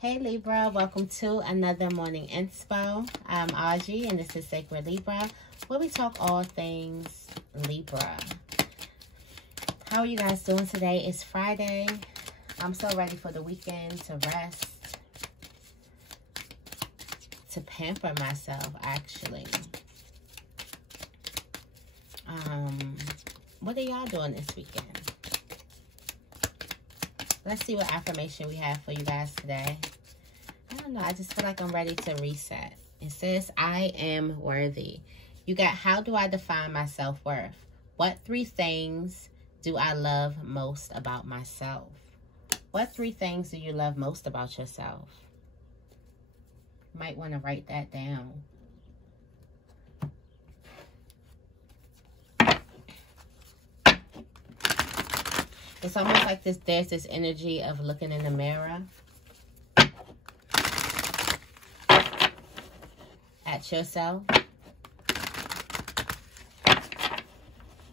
Hey Libra, welcome to another morning inspo. I'm Auji and this is Sacred Libra, where we talk all things Libra. How are you guys doing today? It's Friday. I'm so ready for the weekend to rest, to pamper myself actually. What are y'all doing this weekend? Let's see what affirmation we have for you guys today. I don't know. I just feel like I'm ready to reset. It says, I am worthy. You got, how do I define my self-worth? What 3 things do I love most about myself? What 3 things do you love most about yourself? You might want to write that down. It's almost like there's this energy of looking in the mirror at yourself.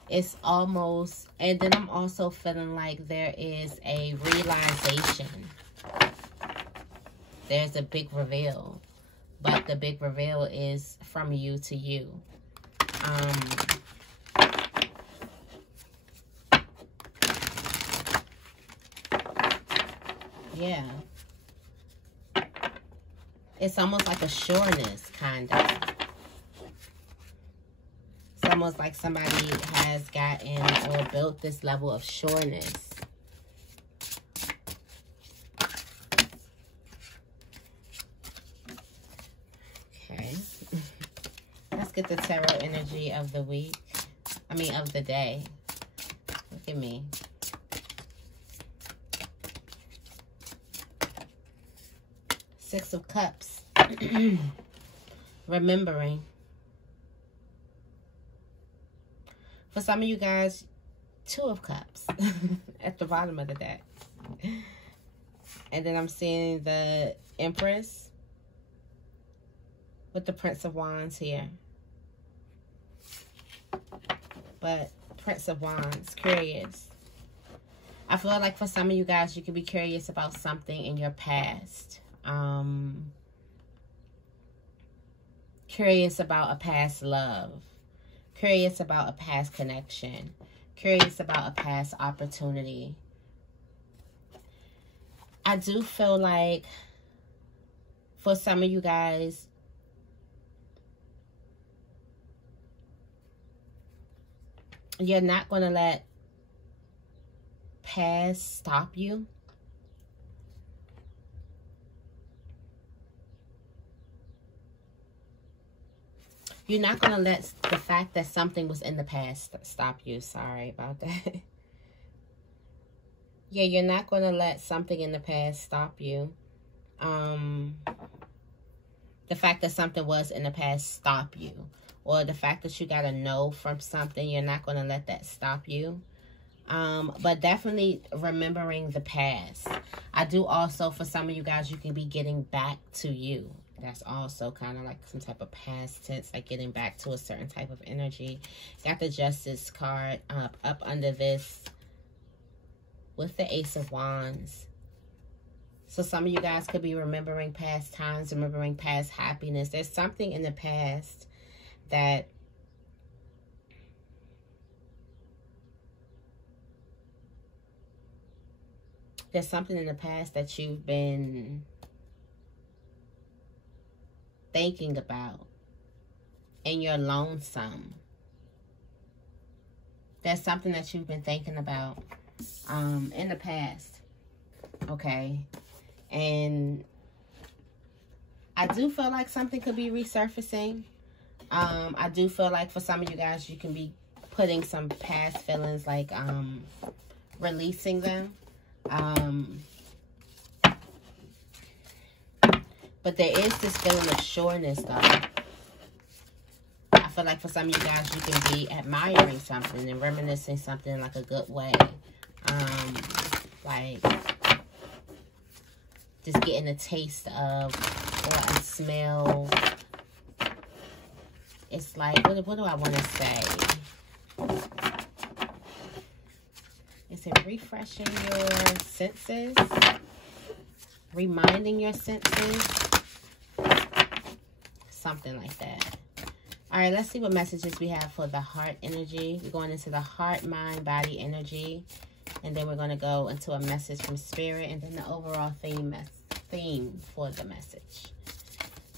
It's almost, and then I'm also feeling like there is a realization. There's a big reveal, but the big reveal is from you to you. Yeah. It's almost like a sureness, kind of. It's almost like somebody has gotten or built this level of sureness. Okay. Let's get the tarot energy of the week. I mean, of the day. Look at me. Six of Cups. Remembering. For some of you guys, 2 of Cups at the bottom of the deck. And then I'm seeing the Empress with the Prince of Wands here. But Prince of Wands, curious. I feel like for some of you guys, you could be curious about something in your past. Curious about a past love, curious about a past connection, curious about a past opportunity. I do feel like for some of you guys, you're not going to let past stop you. You're not going to let the fact that something was in the past stop you. Sorry about that. Yeah, you're not going to let something in the past stop you. The fact that something was in the past stop you. Or the fact that you got to know from something, you're not going to let that stop you. But definitely remembering the past. I do also, for some of you guys, you can be getting back to you. That's also kind of like some type of past tense, like getting back to a certain type of energy. Got the Justice card up under this with the Ace of Wands. So some of you guys could be remembering past times, remembering past happiness. There's something in the past that you've been thinking about, and you're lonesome. There's something that you've been thinking about in the past, okay? And I do feel like something could be resurfacing. I do feel like for some of you guys, you can be putting some past feelings, like releasing them. But there is this feeling of sureness, though. I feel like for some of you guys, you can be admiring something and reminiscing something in like a good way. Like just getting a taste of or a smell. It's like, what do I want to say? Is it refreshing your senses? reminding your senses. Something like that. All right, let's see what messages we have for the heart energy. We're going into the heart, mind, body energy. And then we're going to go into a message from spirit. And then the overall theme for the message.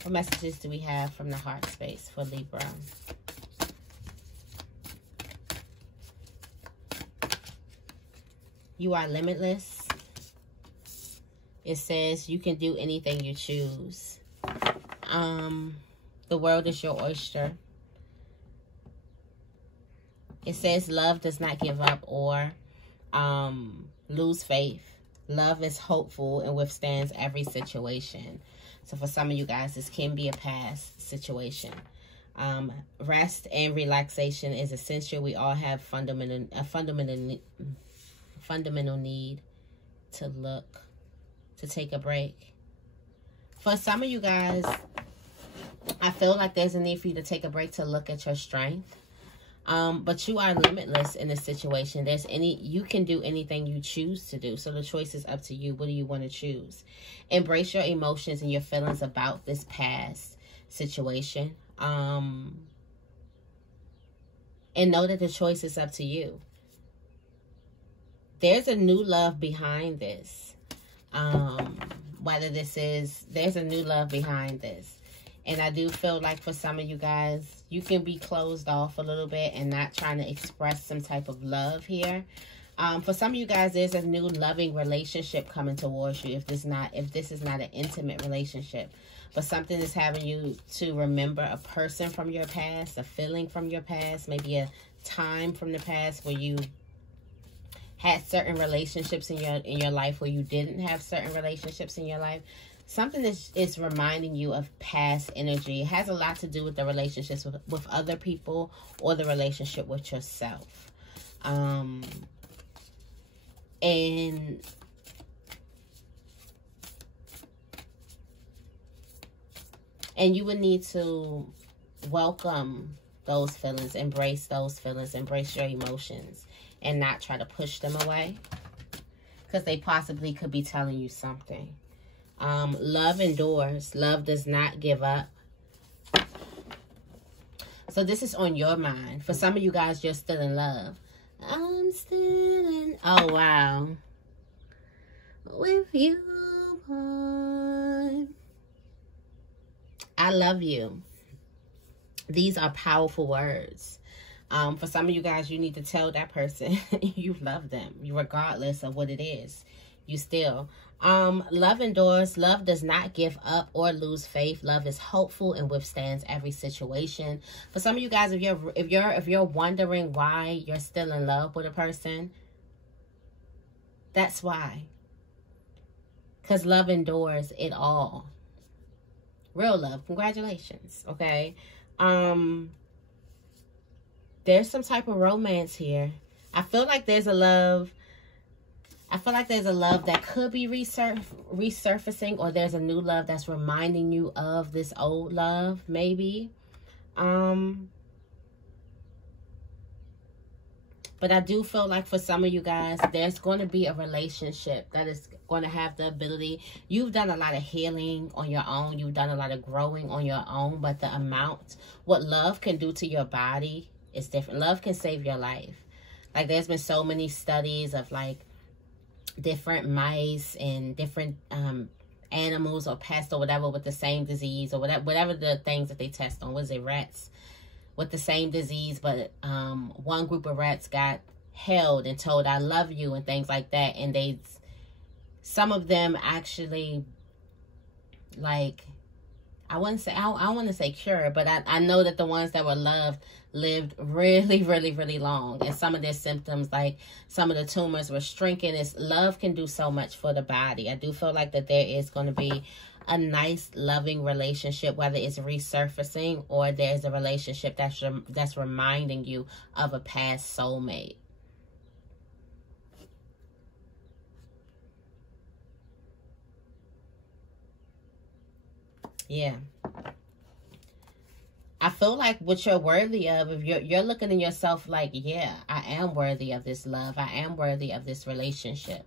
What messages do we have from the heart space for Libra? You are limitless. It says you can do anything you choose. The world is your oyster. It says love does not give up or lose faith. Love is hopeful and withstands every situation. So for some of you guys, this can be a past situation. Rest and relaxation is essential. We all have a fundamental need to take a break. For some of you guys, I feel like there's a need for you to take a break to look at your strength. But you are limitless in this situation. You can do anything you choose to do. So the choice is up to you. What do you want to choose? Embrace your emotions and your feelings about this past situation. And know that the choice is up to you. There's a new love behind this. There's a new love behind this. And I do feel like for some of you guys, you can be closed off a little bit and not trying to express some type of love here. For some of you guys, there's a new loving relationship coming towards you. If this is not an intimate relationship, but something is having you to remember a person from your past, a feeling from your past, maybe a time from the past where you had certain relationships in your life, where you didn't have certain relationships in your life. Something is reminding you of past energy. It has a lot to do with the relationships with other people or the relationship with yourself. And you would need to welcome those feelings, embrace those feelings, embrace your emotions, and not try to push them away, because they possibly could be telling you something. Love endures. Love does not give up. So this is on your mind. For some of you guys, you're still in love. I'm still in... Oh, wow. With you, boy. I love you. These are powerful words. For some of you guys, you need to tell that person you love them, regardless of what it is. You still... love endures. Love does not give up or lose faith. Love is hopeful and withstands every situation. For some of you guys, if you're wondering why you're still in love with a person, that's why. Because love endures it all. Real love. Congratulations. Okay. There's some type of romance here. I feel like there's a love. I feel like there's a love that could be resurfacing, or there's a new love that's reminding you of this old love, maybe. But I do feel like for some of you guys, there's going to be a relationship that is going to have the ability. You've done a lot of healing on your own. You've done a lot of growing on your own. But the amount, what love can do to your body is different. Love can save your life. Like, there's been so many studies of, like, different mice and different animals or pests or whatever with the same disease, or whatever the things that they test on. Was it rats with the same disease, but one group of rats got held and told I love you and things like that, and some of them actually, like, I want to say cure, but I know that the ones that were loved lived really, really, really long. And some of their symptoms, like some of the tumors, were shrinking. Love can do so much for the body. I do feel like that there is going to be a nice, loving relationship, whether it's resurfacing or there's a relationship that's reminding you of a past soulmate. Yeah. I feel like what you're worthy of, if you're looking at yourself like, yeah, I am worthy of this love. I am worthy of this relationship.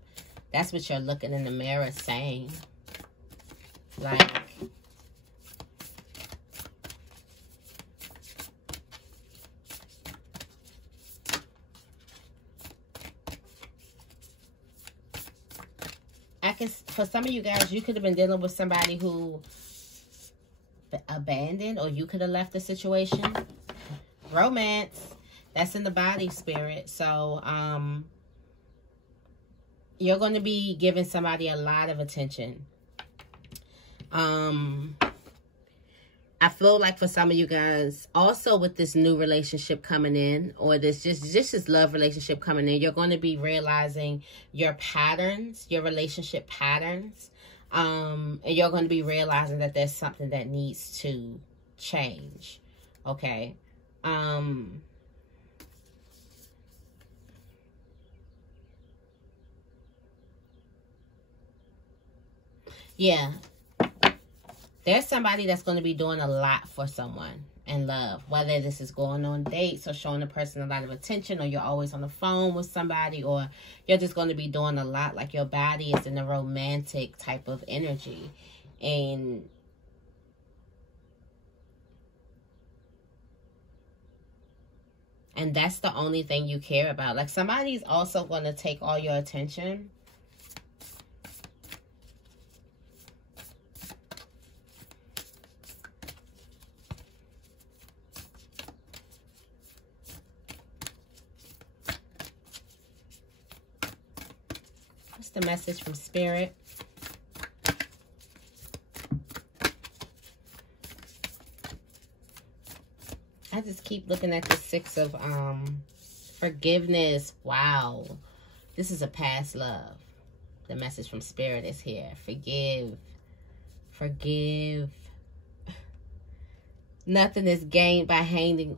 That's what you're looking in the mirror saying. Like, for some of you guys, you could have been dealing with somebody who abandoned, or you could have left the situation. Romance. That's in the body, spirit. So, you're going to be giving somebody a lot of attention. I feel like for some of you guys, also with this new relationship coming in, or this just love relationship coming in, you're going to be realizing your patterns, your relationship patterns. And you're going to be realizing that there's something that needs to change. Okay. Yeah. There's somebody that's going to be doing a lot for someone in love. Whether this is going on dates or showing a person a lot of attention, or you're always on the phone with somebody, or you're just going to be doing a lot. Like your body is in a romantic type of energy. And that's the only thing you care about. Like somebody's also going to take all your attention. The message from Spirit. I just keep looking at the 6 of forgiveness. Wow. This is a past love. The message from Spirit is here. Forgive. Forgive. Nothing is gained by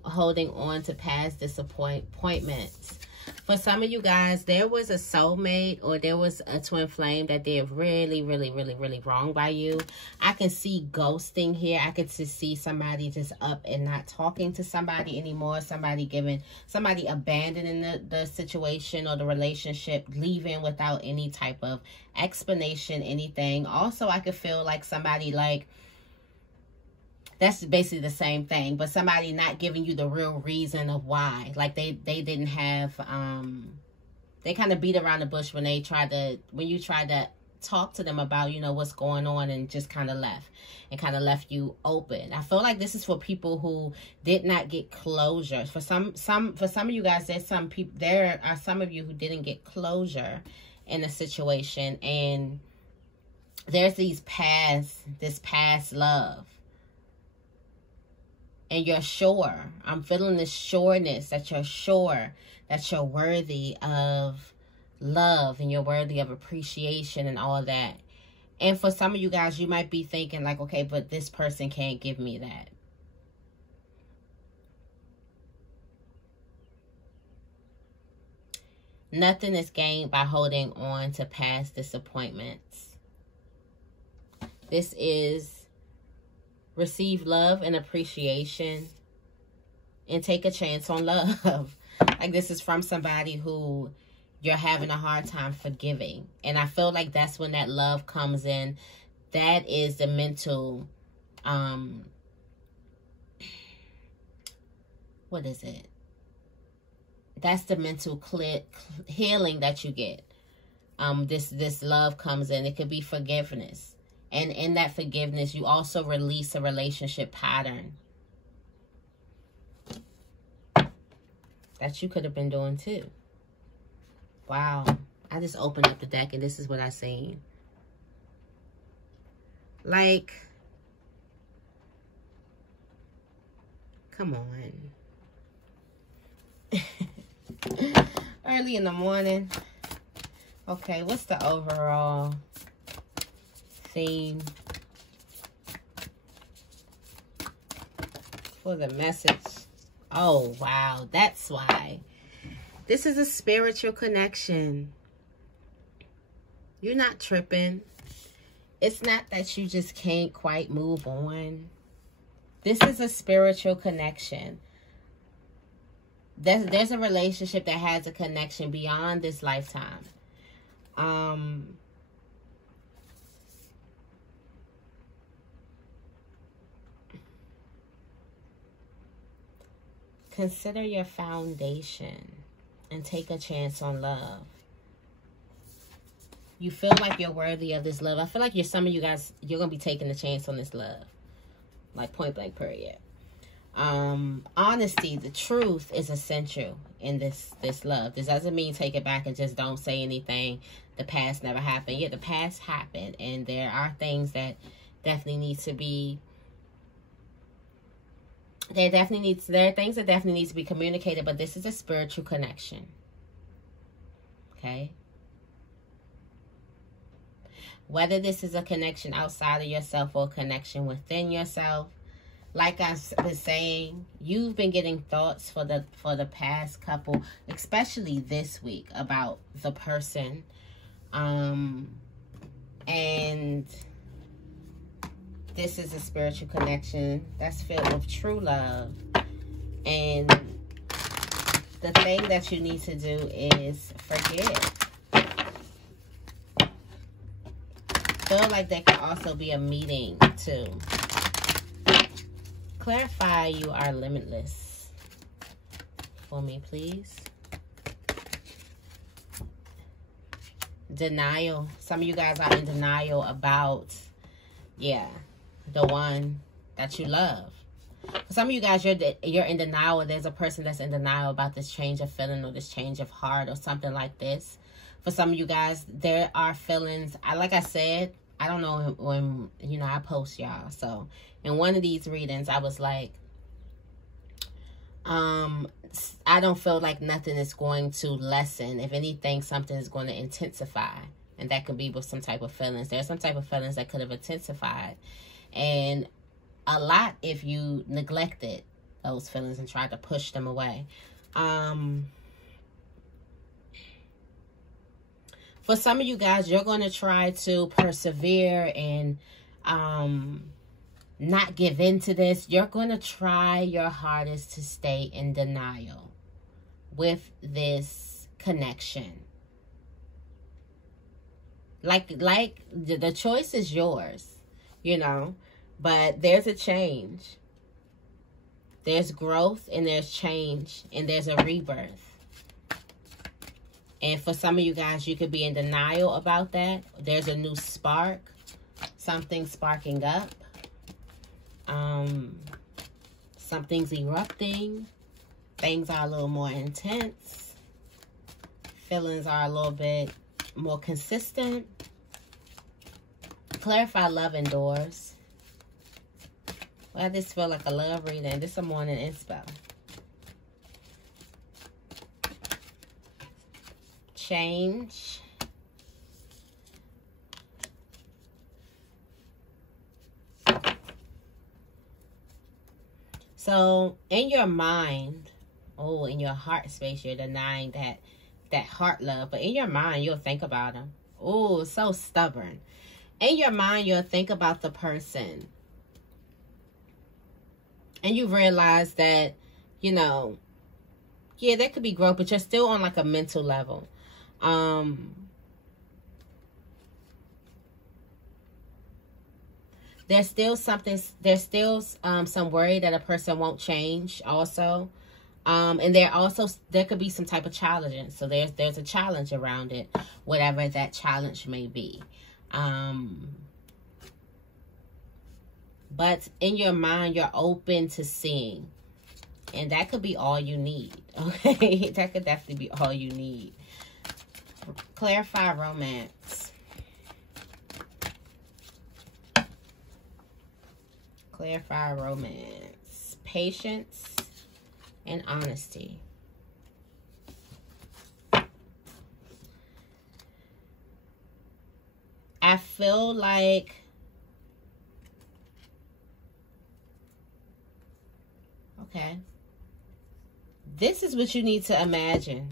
holding on to past disappointments. For some of you guys, there was a soulmate, or there was a twin flame that did really, really, really, really wrong by you. I can see ghosting here. I could just see somebody just up and not talking to somebody anymore. Somebody abandoning the situation or the relationship, leaving without any type of explanation, anything. Also, I could feel like somebody like, that's basically the same thing, but somebody not giving you the real reason of why. Like they didn't have, they kind of beat around the bush when you tried to talk to them about, you know, what's going on, and just kind of left you open. I feel like this is for people who did not get closure. For some of you guys, there are some of you who didn't get closure in a situation, and there's this past love. And you're sure. I'm feeling this sureness that you're sure that you're worthy of love, and you're worthy of appreciation and all that. And for some of you guys, you might be thinking like, okay, but this person can't give me that. Nothing is gained by holding on to past disappointments. This is receive love and appreciation, and take a chance on love. Like this is from somebody who you're having a hard time forgiving. And I feel like that's when that love comes in. That is the mental, what is it? That's the mental healing that you get. This love comes in. It could be forgiveness. And in that forgiveness, you also release a relationship pattern that you could have been doing too. Wow. I just opened up the deck and this is what I seen. Like, come on. Early in the morning. Okay, what's the overall theme for the message? Oh, wow. That's why. This is a spiritual connection. You're not tripping. It's not that you just can't quite move on. This is a spiritual connection. There's a relationship that has a connection beyond this lifetime. consider your foundation and take a chance on love. You feel like you're worthy of this love. I feel like some of you guys, you're going to be taking a chance on this love. Like point blank period. Honesty, the truth is essential in this love. This doesn't mean take it back and just don't say anything. The past never happened. Yeah, the past happened. And there are things that definitely need to be... There are things that definitely need to be communicated. But this is a spiritual connection. Okay? Whether this is a connection outside of yourself or a connection within yourself, like I've been saying, you've been getting thoughts for the past couple, especially this week, about the person. And this is a spiritual connection that's filled with true love. And the thing that you need to do is forgive. Feel like there could also be a meeting too. Clarify you are limitless for me, please. Denial. Some of you guys are in denial about, yeah, the one that you love. For some of you guys, you're in denial, or there's a person that's in denial about this change of feeling or this change of heart or something like this. For some of you guys, there are feelings. Like I said, I don't know when, you know, I post y'all. So in one of these readings, I was like, I don't feel like nothing is going to lessen. If anything, something is going to intensify. And that could be with some type of feelings. There's some type of feelings that could have intensified. And a lot if you neglected those feelings and tried to push them away. For some of you guys, you're going to try to persevere and not give in to this. You're going to try your hardest to stay in denial with this connection. Like the choice is yours, you know, but there's a change. There's growth and there's change and there's a rebirth. And for some of you guys, you could be in denial about that. There's a new spark. Something sparking up. Something's erupting. Things are a little more intense. Feelings are a little bit more consistent. Clarify love indoors. Well, I just feel like a love reading. This is a morning inspo. Change. So in your mind, in your heart space, you're denying that heart love. But in your mind, you'll think about them. Oh, so stubborn. In your mind, you'll think about the person. And you realize that, you know, yeah, there could be growth, but you're still on like a mental level. There's still some worry that a person won't change also. And there could be some type of challenge. So there's a challenge around it, whatever that challenge may be. But in your mind, you're open to seeing. And that could be all you need. Okay? That could definitely be all you need. Clarify romance. Clarify romance. Patience and honesty. I feel like okay. This is what you need to imagine.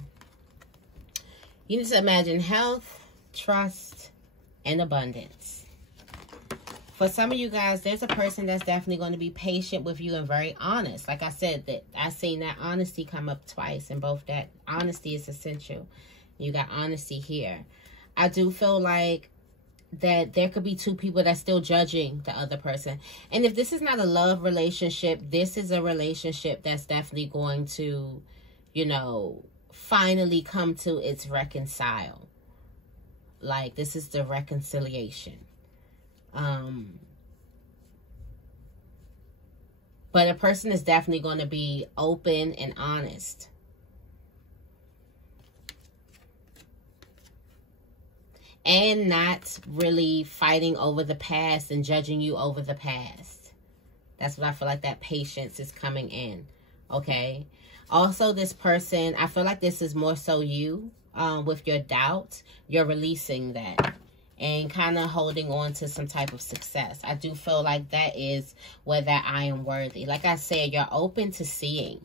You need to imagine health, trust, and abundance. For some of you guys, there's a person that's definitely going to be patient with you and very honest. Like I said, that I've seen that honesty come up twice, and both that honesty is essential. You got honesty here. I do feel like that there could be two people that's still judging the other person. And if this is not a love relationship, this is a relationship that's definitely going to, you know, finally come to its reconcile. Like, this is the reconciliation. But a person is definitely going to be open and honest. And not really fighting over the past and judging you over the past. That's what I feel like that patience is coming in. Okay. Also, this person, I feel like this is more so you with your doubts. You're releasing that and kind of holding on to some type of success. I do feel like that is where that I am worthy. Like I said, you're open to seeing.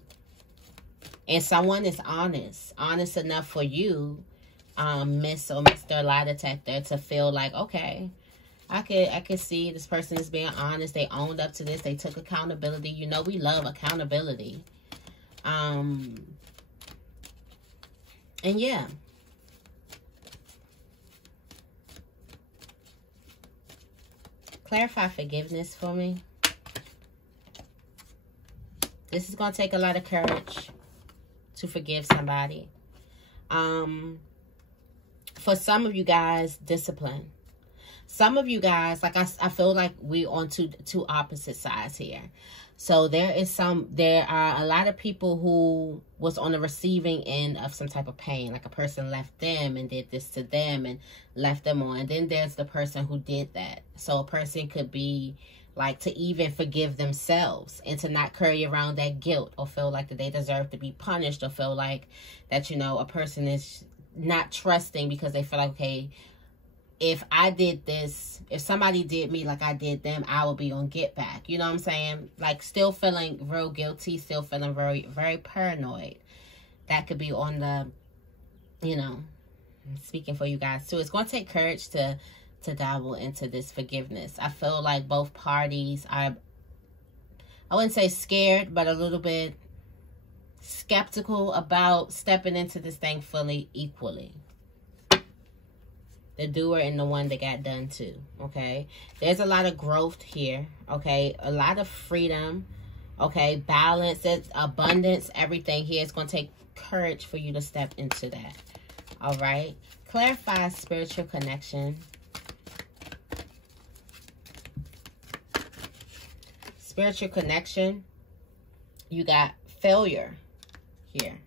And someone is honest. Honest enough for you, Miss or Mr. Lie Detector, to feel like, okay, I could see this person is being honest. They owned up to this. They took accountability. You know, we love accountability. And yeah. Clarify forgiveness for me. This is going to take a lot of courage to forgive somebody. For some of you guys, discipline. Some of you guys, like I feel like we're on two opposite sides here. So there are a lot of people who was on the receiving end of some type of pain. Like a person left them and did this to them and left them on. And then there's the person who did that. So a person could be like to even forgive themselves and to not carry around that guilt or feel like that they deserve to be punished or feel like that, you know, a person is not trusting because they feel like, okay, if I did this, if somebody did me like I did them, I will be on get back. You know what I'm saying? Like still feeling real guilty, still feeling very, very paranoid. That could be on the, you know, speaking for you guys too. It's going to take courage to dabble into this forgiveness. I feel like both parties are, I wouldn't say scared, but a little bit skeptical about stepping into this thing fully equally. The doer and the one that got done to, okay? There's a lot of growth here, okay? A lot of freedom, okay? Balance, abundance, everything here. It's going to take courage for you to step into that, all right? Clarify spiritual connection. Spiritual connection. You got failure here.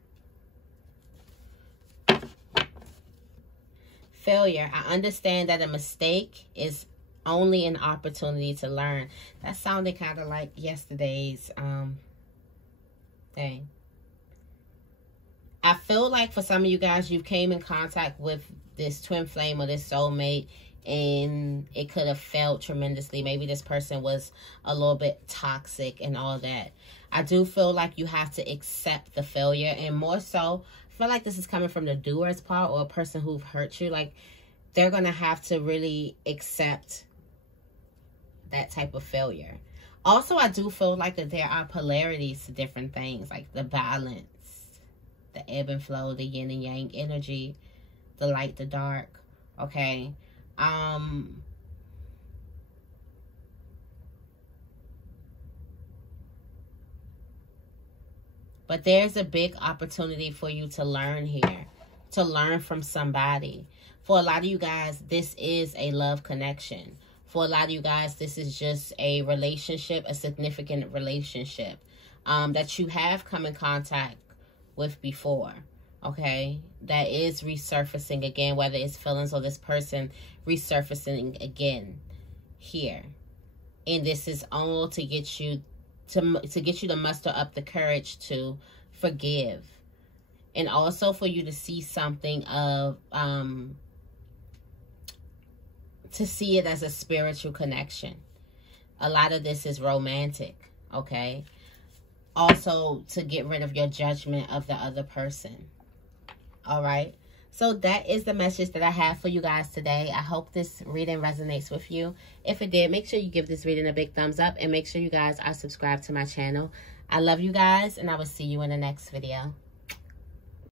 Failure. I understand that a mistake is only an opportunity to learn. That sounded kind of like yesterday's thing. I feel like for some of you guys, you came in contact with this twin flame or this soulmate and it could have failed tremendously. Maybe this person was a little bit toxic and all that. I do feel like you have to accept the failure, and more so, I feel like this is coming from the doer's part or a person who've hurt you. Like, they're going to have to really accept that type of failure. Also, I do feel like that there are polarities to different things, like the balance, the ebb and flow, the yin and yang energy, the light, the dark, okay? But there's a big opportunity for you to learn here, to learn from somebody. For a lot of you guys, this is a love connection. For a lot of you guys, this is just a relationship, a significant relationship that you have come in contact with before, okay? That is resurfacing again, whether it's feelings or this person resurfacing again here. And this is all to get you to muster up the courage to forgive. And also for you to see something of, to see it as a spiritual connection. A lot of this is romantic, okay? Also to get rid of your judgment of the other person, all right? So that is the message that I have for you guys today. I hope this reading resonates with you. If it did, make sure you give this reading a big thumbs up and make sure you guys are subscribed to my channel. I love you guys, and I will see you in the next video.